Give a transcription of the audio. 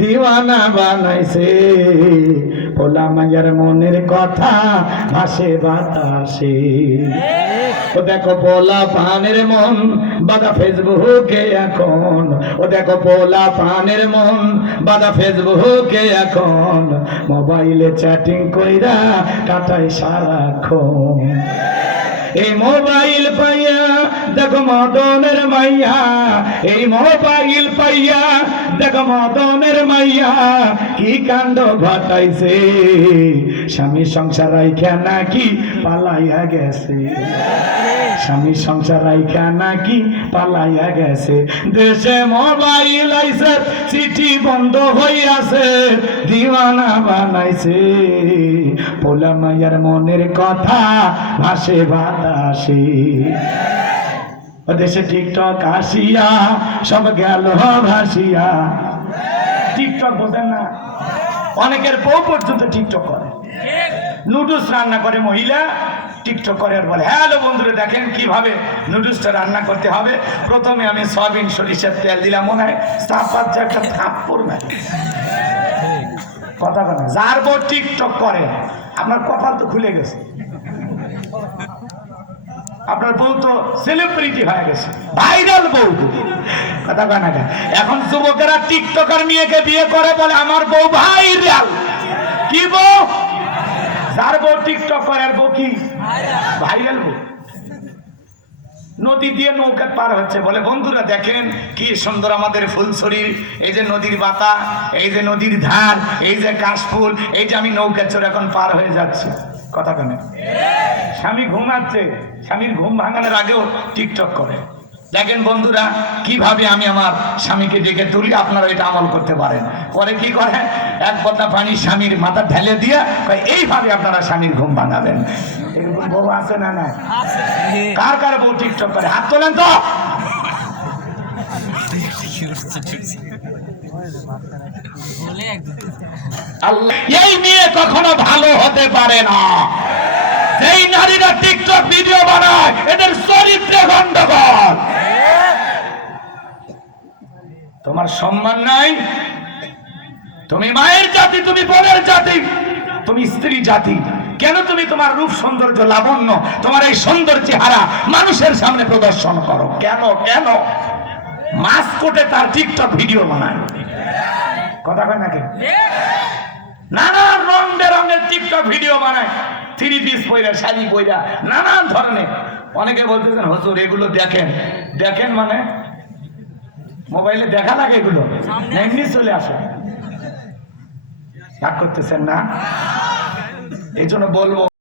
দিওয়ানা বানাইছে পোলা মায়ের মনের কথা ভাসে বাতাসে। ও দেখো পোলা পানের মন বাদা ফেসবুকে এখন, ও দেখো পোলা পানের মন বাদা ফেসবুকে এখন, মোবাইলে চ্যাটিং কইরা কাটায় সারাক্ষণ। এই মোবাইল পাইয়া দেখো মদনের মাইয়া, এই মোবাইল পাইয়া দেখো মদনের মাইয়া কি কাণ্ড ঘটাইছে, স্বামী সংসার রাইখা নাকি পালাইয়া গেছে, স্বামী সংসার রাইখা নাকি পালাইয়া গেছে। দেশে মোবাইল আইছে চিঠি বন্ধ হইয়াছে, দিওয়ানা বানাইছে পোলা মাইয়ার মনের কথা ভাসে বাতাসে। দেশে টিকটক আসিয়া সব গেল ভাসিয়া। টিকটক বোঝেন না? অনেকের বউ পর্যন্ত টিকটক করে, নুডলস রান্না করে মহিলা, টিকটক করে আর বলে হ্যালো বন্ধুরা দেখেন কিভাবে নুডলসটা রান্না করতে হবে। প্রথমে আমি সয়াবিন সরিষার তেল দিলাম, মনে হয় চাপাত যে একটা থাপ্পড় মারি। কথা বলে যার বউ টিকটক করে আপনার কপাল তো খুলে গেছে, আপনার বউ তো সেলিব্রিটি হয়ে গেছে, ভাইরাল বউ। কথা কয় না? এখন যুবকেরা টিকটকার মেয়েকে বিয়ে করে বলে আমার বউ ভাইরাল। কি বউ? যার বউ টিকটক করে আর বউ কি ভাইরাল বউ। নদী দিয়ে নৌকা পার হচ্ছে, বলে বন্ধুরা দেখেন কি সুন্দর আমাদের ফুলছড়ির, এই যে নদীর বাতা, এই যে নদীর ধার, এই যে কাশফুল, এই যে আমি নৌকা চড়ে এখন পার হয়ে যাচ্ছি। কথা কেন? স্বামী ঘুমাচ্ছে, স্বামীর ঘুম ভাঙানোর আগেও টিকটক করে। দেখেন বন্ধুরা কিভাবে আমি আমার স্বামীকে ডেকে তুলি, আপনারা এটা আমল করতে পারেন। পরে কি করে, এক বদনা পানি স্বামীর মাথা ঢেলে দিয়ে এইভাবে আপনারা স্বামীর ঘুম ভাঙাবেন। এরকম বউ আছে না? না। কার কার বউ টিকটক করে হাত তোলেন তো। আল্লাহ এই নিয়ে কখনো ভালো হতে পারে না। যেই নারীরা টিকটক ভিডিও বানায় এদের চরিত্রে গন্ডগোল। তোমার সম্মান নাই, তুমি মায়ের জাতি, তুমি বোনের জাতি, তুমি স্ত্রী জাতি, কেন তুমি তোমার রূপ সৌন্দর্য লাবণ্য, তোমার এই সুন্দর চেহারা মানুষের সামনে প্রদর্শন করো? কেন? কেন মাস্কোটে তার টিকটক ভিডিও বানায়? কথা কয় নাকি? নানান রং বেরঙের টিকটক ভিডিও বানায়, থ্রি পিস পয়রা, শাড়ি পয়রা, নানান ধরনের। অনেকে বলতেছেন হুজুর এগুলো দেখেন। দেখেন মানে মোবাইলে দেখা লাগে, এগুলো এমনি চলে আসে। রাগ করতেছেন না? এই জন্য বলবো